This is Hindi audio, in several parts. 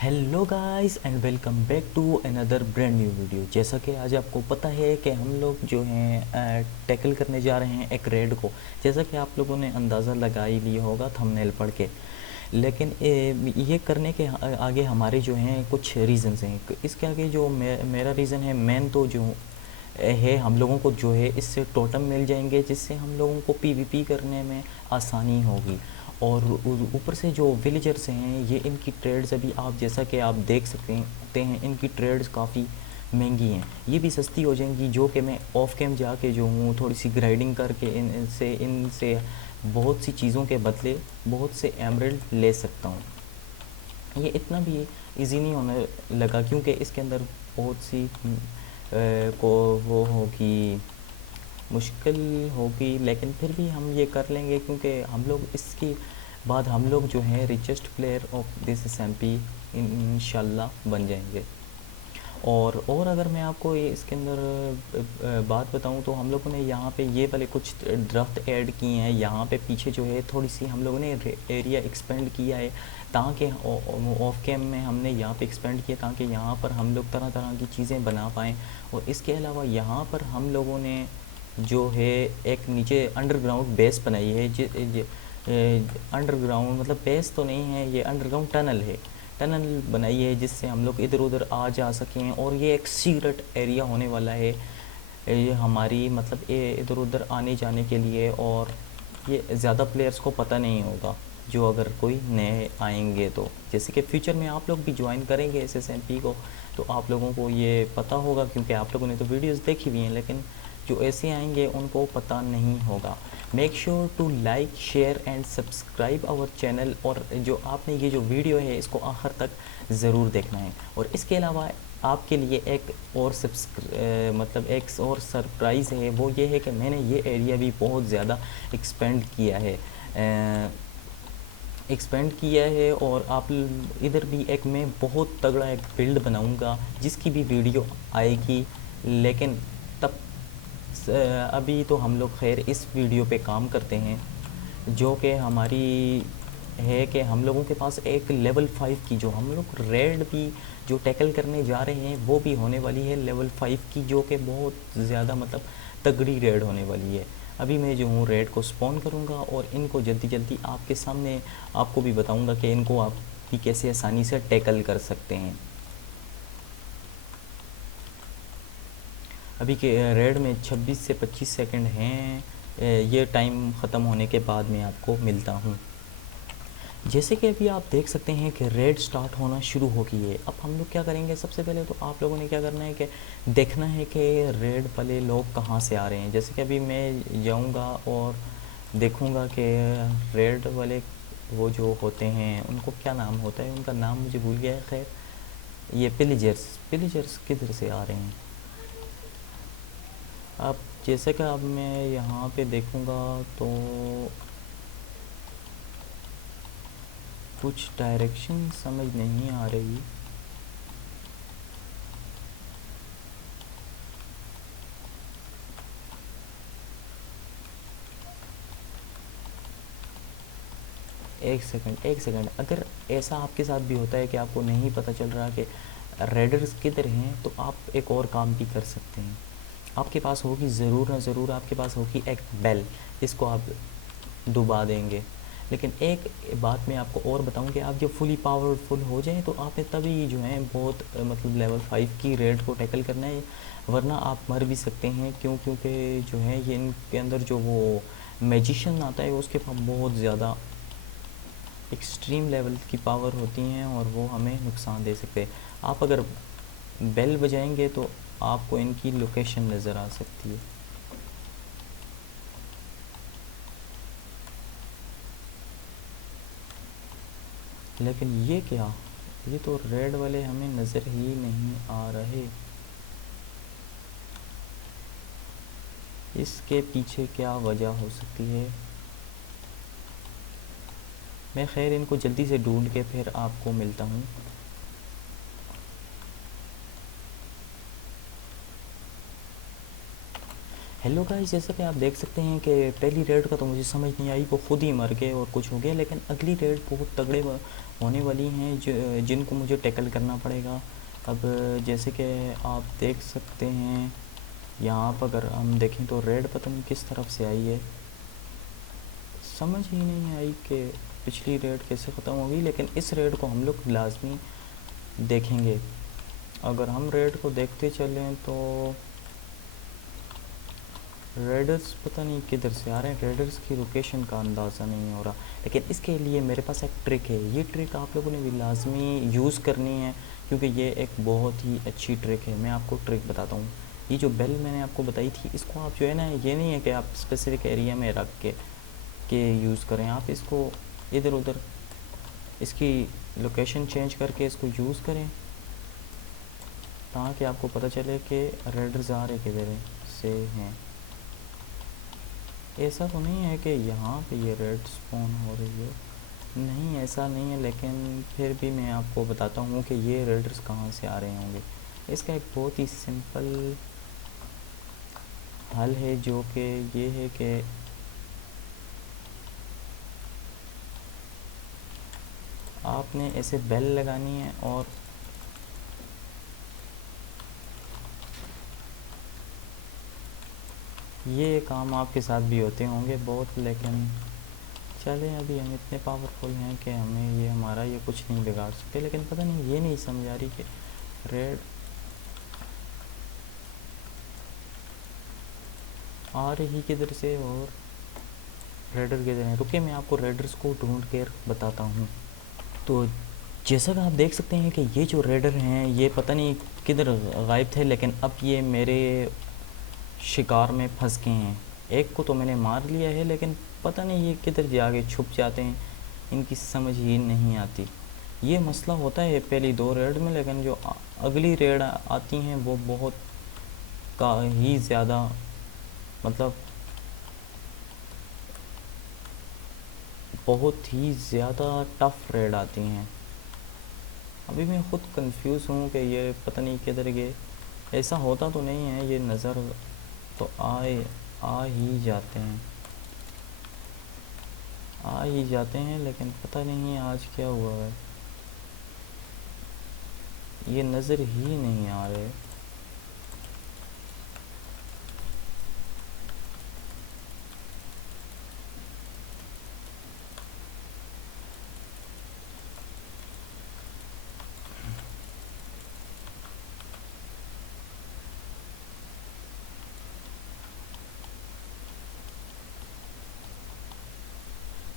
Hello guys and welcome back to another brand new video. जैसा कि आज आपको पता है कि हम लोग जो हैं टैकल करने जा रहे हैं एक रेड को। जैसा कि आप लोगों ने अंदाज़ा लगा ही लिया होगा थंबनेल पढ़ के। लेकिन ये करने के आगे हमारे जो हैं कुछ रीज़न्स हैं। इसके आगे जो मेरा रीज़न है मेन तो जो है हम लोगों को जो है इससे टोटम मिल जाएंगे, जिससे हम लोगों को पीवीपी करने में आसानी होगी। और ऊपर से जो विलेजर्स हैं ये इनकी ट्रेड्स अभी आप जैसा कि आप देख सकते हैं इनकी ट्रेड्स काफ़ी महंगी हैं। ये भी सस्ती हो जाएंगी, जो कि मैं ऑफ कैम जाके जो हूँ थोड़ी सी ग्राइडिंग करके इनसे बहुत सी चीज़ों के बदले बहुत से एमरल्ड ले सकता हूँ। ये इतना भी इजी नहीं होने लगा, क्योंकि इसके अंदर बहुत सी को वो होगी, मुश्किल होगी, लेकिन फिर भी हम ये कर लेंगे, क्योंकि हम लोग इसके बाद हम लोग जो है richest player of this SMP इंशाल्लाह बन जाएंगे। और अगर मैं आपको ये इसके अंदर बात बताऊं तो हम लोगों ने यहाँ पे ये वाले कुछ दरख्त ऐड किए हैं। यहाँ पे पीछे जो है थोड़ी सी हम लोगों ने एरिया एक्सपेंड किया है, ताकि ऑफ कैम में हमने यहाँ पे एक्सपेंड किया ताकि यहाँ पर हम लोग तरह तरह की चीज़ें बना पाएँ। और इसके अलावा यहाँ पर हम लोगों ने जो है एक नीचे अंडरग्राउंड बेस बनाई है। अंडरग्राउंड मतलब बेस तो नहीं है, ये अंडरग्राउंड टनल है। टनल बनाई है जिससे हम लोग इधर उधर आ जा सकें, और ये एक सीक्रेट एरिया होने वाला है ये हमारी, मतलब ये इधर उधर आने जाने के लिए। और ये ज़्यादा प्लेयर्स को पता नहीं होगा, जो अगर कोई नए आएंगे तो जैसे कि फ्यूचर में आप लोग भी ज्वाइन करेंगे SSMP को, तो आप लोगों को ये पता होगा, क्योंकि आप लोगों ने तो वीडियोस देखी हुई हैं। लेकिन जो ऐसे आएंगे उनको पता नहीं होगा। Make sure to like share and subscribe our channel, और जो आपने ये जो वीडियो है इसको आखिर तक ज़रूर देखना है। और इसके अलावा आपके लिए एक और मतलब एक और सरप्राइज़ है, वो ये है कि मैंने ये एरिया भी बहुत ज़्यादा एक्सपेंड किया है। और आप इधर भी एक मैं बहुत तगड़ा एक बिल्ड बनाऊंगा, जिसकी भी वीडियो आएगी। लेकिन तब अभी तो हम लोग खैर इस वीडियो पे काम करते हैं, जो कि हमारी है कि हम लोगों के पास एक लेवल 5 की, जो हम लोग रेड भी जो टैकल करने जा रहे हैं वो भी होने वाली है लेवल 5 की, जो कि बहुत ज़्यादा मतलब तगड़ी रेड होने वाली है। अभी मैं जो हूँ रेड को स्पॉन करूँगा और इनको जल्दी जल्दी आपके सामने आपको भी बताऊँगा कि इनको आप भी कैसे आसानी से टैकल कर सकते हैं। अभी के रेड में 26 से 25 सेकंड हैं। ये टाइम ख़त्म होने के बाद मैं आपको मिलता हूँ। जैसे कि अभी आप देख सकते हैं कि रेड स्टार्ट होना शुरू हो गई है। अब हम लोग क्या करेंगे, सबसे पहले तो आप लोगों ने क्या करना है कि देखना है कि रेड वाले लोग कहाँ से आ रहे हैं। जैसे कि अभी मैं जाऊँगा और देखूँगा कि रेड वाले वो जो होते हैं उनको क्या नाम होता है, उनका नाम मुझे भूल गया है। खैर ये पिलिजर्स किधर से आ रहे हैं। अब जैसे कि अब मैं यहाँ पे देखूँगा तो कुछ डायरेक्शन समझ नहीं आ रही। एक सेकंड, अगर ऐसा आपके साथ भी होता है कि आपको नहीं पता चल रहा कि रेडर्स किधर हैं, तो आप एक और काम भी कर सकते हैं। आपके पास होगी ज़रूर ना ज़रूर आपके पास होगी एक बेल, जिसको आप दबा देंगे। लेकिन एक बात मैं आपको और बताऊं कि आप जब फुली पावरफुल हो जाएं तो आपने तभी जो है बहुत मतलब लेवल 5 की रेड को टैकल करना है, वरना आप मर भी सकते हैं। क्योंकि जो है ये इनके अंदर जो वो मैजिशियन आता है उसके पास बहुत ज़्यादा एक्सट्रीम लेवल की पावर होती हैं और वो हमें नुकसान दे सकते हैं। आप अगर बेल बजाएंगे तो आपको इनकी लोकेशन नज़र आ सकती है। लेकिन ये क्या, ये तो रेड वाले हमें नज़र ही नहीं आ रहे। इसके पीछे क्या वजह हो सकती है। मैं खैर इनको जल्दी से ढूंढ के फिर आपको मिलता हूँ। हेलो गाइस, जैसा कि आप देख सकते हैं कि पहली रेड का तो मुझे समझ नहीं आई, वो खुद ही मर गए और कुछ हो गया। लेकिन अगली रेड बहुत तगड़े होने वाली हैं जो जिनको मुझे टैकल करना पड़ेगा। अब जैसे कि आप देख सकते हैं यहाँ पर अगर हम देखें तो रेड पता नहीं किस तरफ से आई है, समझ ही नहीं आई कि पिछली रेड कैसे ख़त्म होगी। लेकिन इस रेड को हम लोग लाजमी देखेंगे। अगर हम रेड को देखते चलें तो रेडर्स पता नहीं किधर से आ रहे हैं, रेडर्स की लोकेशन का अंदाज़ा नहीं हो रहा। लेकिन इसके लिए मेरे पास एक ट्रिक है, ये ट्रिक आप लोगों ने भी लाजमी यूज़ करनी है क्योंकि ये एक बहुत ही अच्छी ट्रिक है। मैं आपको ट्रिक बताता हूँ। ये जो बेल मैंने आपको बताई थी, इसको आप जो है ना, ये नहीं है कि आप स्पेसिफिक एरिया में रख के यूज़ करें। आप इसको इधर उधर इसकी लोकेशन चेंज करके इसको यूज़ करें ताकि आपको पता चले कि रेडर्स आ रहे किधर से हैं। ऐसा तो नहीं है कि यहाँ पे ये रेड स्पॉन हो रही है, नहीं ऐसा नहीं है। लेकिन फिर भी मैं आपको बताता हूँ कि ये रेडर्स कहाँ से आ रहे होंगे। इसका एक बहुत ही सिंपल हल है जो कि ये है कि आपने ऐसे बेल लगानी है और ये काम आपके साथ भी होते होंगे बहुत। लेकिन चलें, अभी हम इतने पावरफुल हैं कि हमें ये हमारा ये कुछ नहीं बिगाड़ सकते। लेकिन पता नहीं ये नहीं समझ आ रही कि रेड आ रही किधर से और रेडर किधर हैं। रुके, मैं आपको रेडर्स को ढूंढ कर बताता हूँ। तो जैसा कि आप देख सकते हैं कि ये जो रेडर हैं ये पता नहीं किधर गायब थे, लेकिन अब ये मेरे शिकार में फंस गए हैं। एक को तो मैंने मार लिया है, लेकिन पता नहीं ये किधर जाके छुप जाते हैं, इनकी समझ ही नहीं आती। ये मसला होता है पहली दो रेड में, लेकिन जो अगली रेड आती हैं वो बहुत का ही ज़्यादा मतलब बहुत ही ज़्यादा टफ रेड आती हैं। अभी मैं ख़ुद कंफ्यूज हूँ कि ये पता नहीं किधर गए। ऐसा होता तो नहीं है, ये नज़र तो आ ही जाते हैं, लेकिन पता नहीं आज क्या हुआ है, ये नज़र ही नहीं आ रहे।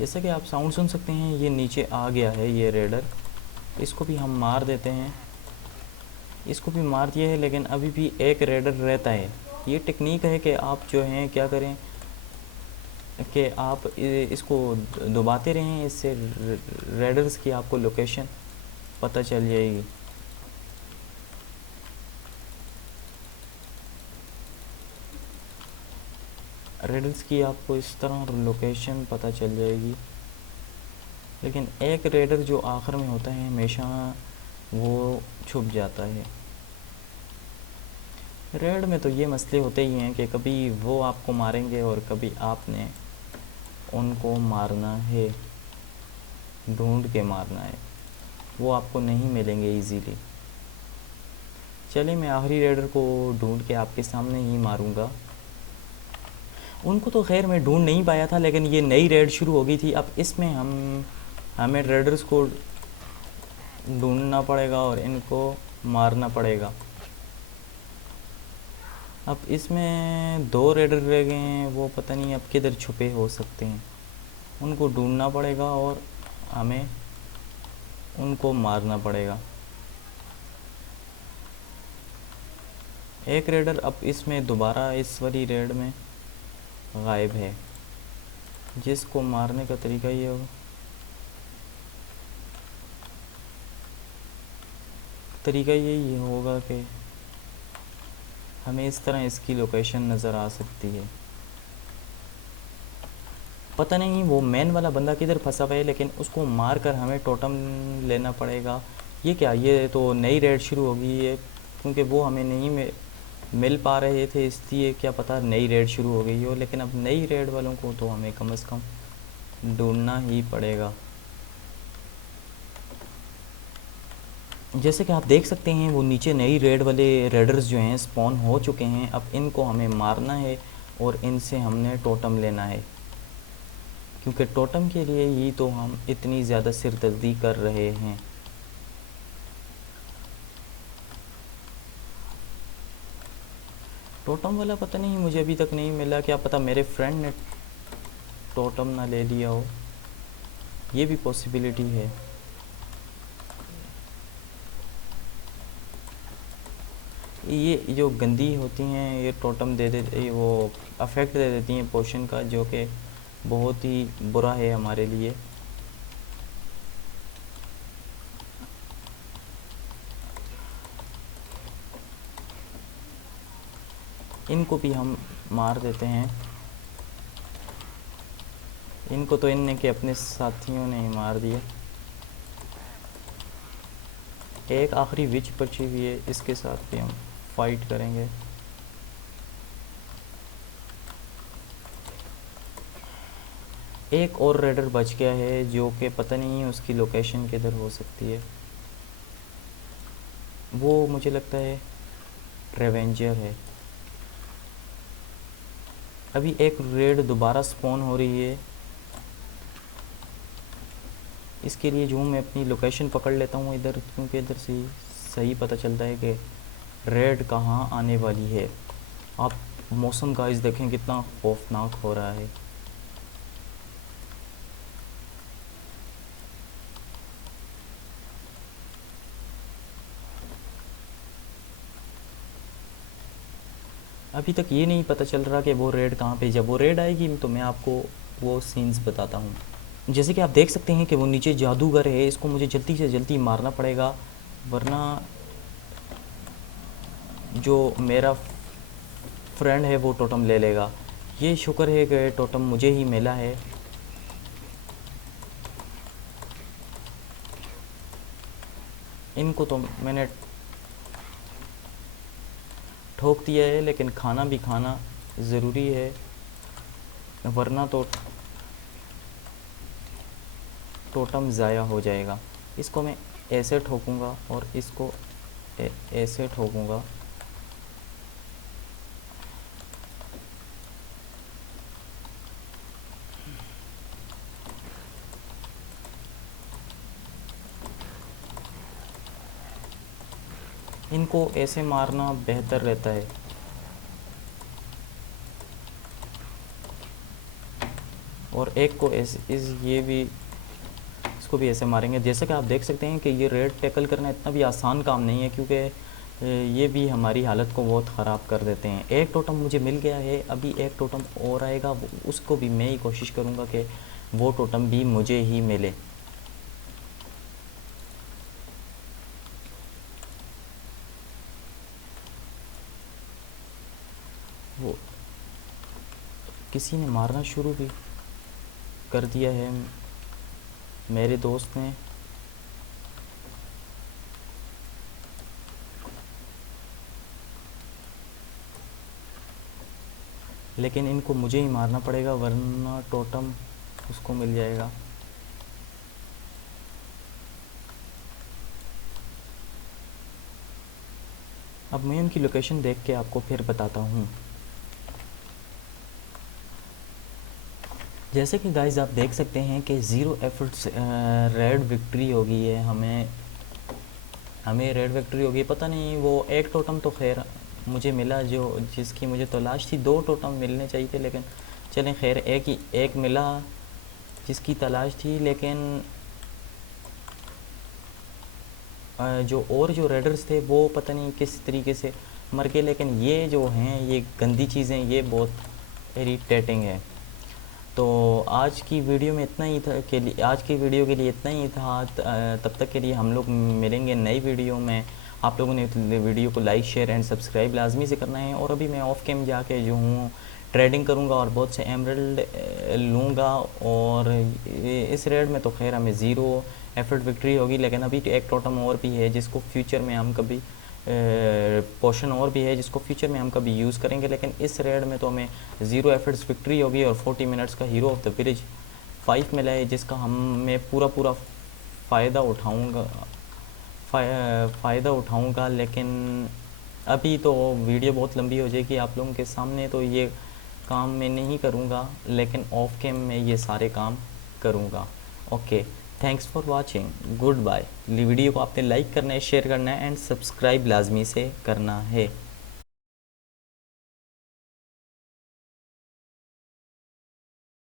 जैसा कि आप साउंड सुन सकते हैं, ये नीचे आ गया है ये रेडर। इसको भी हम मार देते हैं, इसको भी मार दिया है, लेकिन अभी भी एक रेडर रहता है। ये टेक्निक है कि आप जो हैं क्या करें कि आप इसको दबाते रहें, इससे रेडर्स की आपको लोकेशन पता चल जाएगी। रेडर्स की आपको इस तरह लोकेशन पता चल जाएगी। लेकिन एक रेडर जो आखिर में होता है हमेशा वो छुप जाता है। रेड में तो ये मसले होते ही हैं कि कभी वो आपको मारेंगे और कभी आपने उनको मारना है, ढूंढ के मारना है, वो आपको नहीं मिलेंगे इजीली। चलिए, मैं आखिरी रेडर को ढूंढ के आपके सामने ही मारूंगा। उनको तो खैर मैं ढूंढ नहीं पाया था, लेकिन ये नई रेड शुरू हो गई थी। अब इसमें हमें रेडर्स को ढूंढना पड़ेगा और इनको मारना पड़ेगा। अब इसमें दो रेडर रह गए हैं, वो पता नहीं अब किधर छुपे हो सकते हैं। उनको ढूंढना पड़ेगा और हमें उनको मारना पड़ेगा। एक रेडर अब इसमें दोबारा इस वाली रेड में गायब है, जिसको मारने का तरीका ये होगा, तरीका यही होगा कि हमें इस तरह इसकी लोकेशन नज़र आ सकती है। पता नहीं वो मैन वाला बंदा किधर फंसा हुआ है, लेकिन उसको मार कर हमें टोटम लेना पड़ेगा। ये क्या, ये तो नई रेड शुरू हो गई है क्योंकि वो हमें नहीं मिल पा रहे थे, इसलिए क्या पता नई रेड शुरू हो गई हो, लेकिन अब नई रेड वालों को तो हमें कम से कम ढूंढना ही पड़ेगा। जैसे कि आप देख सकते हैं वो नीचे नई रेड वाले रेडर्स जो हैं स्पॉन हो चुके हैं। अब इनको हमें मारना है और इनसे हमने टोटम लेना है, क्योंकि टोटम के लिए ही तो हम इतनी ज़्यादा सिरदर्दी कर रहे हैं। टोटम वाला पता नहीं, मुझे अभी तक नहीं मिला। क्या पता मेरे फ्रेंड ने टोटम ना ले लिया हो, ये भी पॉसिबिलिटी है। ये जो गंदी होती हैं ये टोटम दे देते, वो अफेक्ट दे देती हैं पोशन का, जो कि बहुत ही बुरा है हमारे लिए। इनको भी हम मार देते हैं। इनको तो इनने के अपने साथियों ने ही मार दिया। एक आखिरी विच बची हुई है, इसके साथ भी हम फाइट करेंगे। एक और रेडर बच गया है, जो कि पता नहीं उसकी लोकेशन किधर हो सकती है। वो मुझे लगता है रेवेंजर है। अभी एक रेड दोबारा स्पॉन हो रही है, इसके लिए जो मैं अपनी लोकेशन पकड़ लेता हूँ इधर, क्योंकि इधर से सही पता चलता है कि रेड कहाँ आने वाली है। आप मौसम गाइस देखें कितना खौफनाक हो रहा है। अभी तक ये नहीं पता चल रहा कि वो रेड कहाँ पे। जब वो रेड आएगी तो मैं आपको वो सीन्स बताता हूँ। जैसे कि आप देख सकते हैं कि वो नीचे जादूगर है, इसको मुझे जल्दी से जल्दी मारना पड़ेगा, वरना जो मेरा फ्रेंड है वो टोटम ले लेगा। ये शुक्र है कि टोटम मुझे ही मिला है। इनको तो मैंने ठोक दिया है, लेकिन खाना भी खाना ज़रूरी है, वरना तो टोटम ज़ाया हो जाएगा। इसको मैं ऐसे ठोकूँगा और इसको ऐसे ठोकूँगा। इनको ऐसे मारना बेहतर रहता है। और एक को ऐसे ये भी, इसको भी ऐसे मारेंगे। जैसे कि आप देख सकते हैं कि ये रेड टैकल करना इतना भी आसान काम नहीं है, क्योंकि ये भी हमारी हालत को बहुत ख़राब कर देते हैं। एक टोटम मुझे मिल गया है, अभी एक टोटम और आएगा, उसको भी मैं ही कोशिश करूँगा कि वो टोटम भी मुझे ही मिले। वो किसी ने मारना शुरू भी कर दिया है, मेरे दोस्त ने। लेकिन इनको मुझे ही मारना पड़ेगा, वरना टोटम उसको मिल जाएगा। अब मैं उनकी लोकेशन देख के आपको फिर बताता हूँ। जैसे कि गाइस आप देख सकते हैं कि ज़ीरो एफर्ट्स रेड विक्ट्री हो गई है। हमें रेड विक्ट्री हो गई। पता नहीं वो एक टोटम तो खैर मुझे मिला, जो जिसकी मुझे तलाश थी। दो टोटम मिलने चाहिए थे, लेकिन चलें खैर एक मिला जिसकी तलाश थी। लेकिन जो रेडर्स थे वो पता नहीं किस तरीके से मर गए। लेकिन ये जो हैं ये गंदी चीज़ें, ये बहुत इरिटेटिंग है। तो आज की वीडियो में इतना ही था आज की वीडियो के लिए इतना ही था। तब तक के लिए हम लोग मिलेंगे नई वीडियो में। आप लोगों ने वीडियो को लाइक शेयर एंड सब्सक्राइब लाजमी से करना है। और अभी मैं ऑफ कैम जाके जो हूँ ट्रेडिंग करूँगा और बहुत से एमरल्ड लूँगा। और इस रेड में तो खैर हमें ज़ीरो एफर्ट विक्ट्री होगी, लेकिन अभी तो एक टोटम और भी है जिसको फ्यूचर में हम कभी पोर्शन और भी है जिसको फ्यूचर में हम कभी यूज़ करेंगे, लेकिन इस रेड में तो हमें 0 एफर्ट्स विक्ट्री होगी और 40 मिनट्स का हीरो ऑफ द विलेज 5 मिला है, जिसका मैं पूरा फ़ायदा उठाऊंगा। लेकिन अभी तो वीडियो बहुत लंबी हो जाएगी आप लोगों के सामने, तो ये काम मैं नहीं करूँगा, लेकिन ऑफ कैम में ये सारे काम करूँगा। Okay, thanks for watching, good bye. Video को आपने लाइक करना है, शेयर करना है एंड सब्सक्राइब लाजमी से करना है।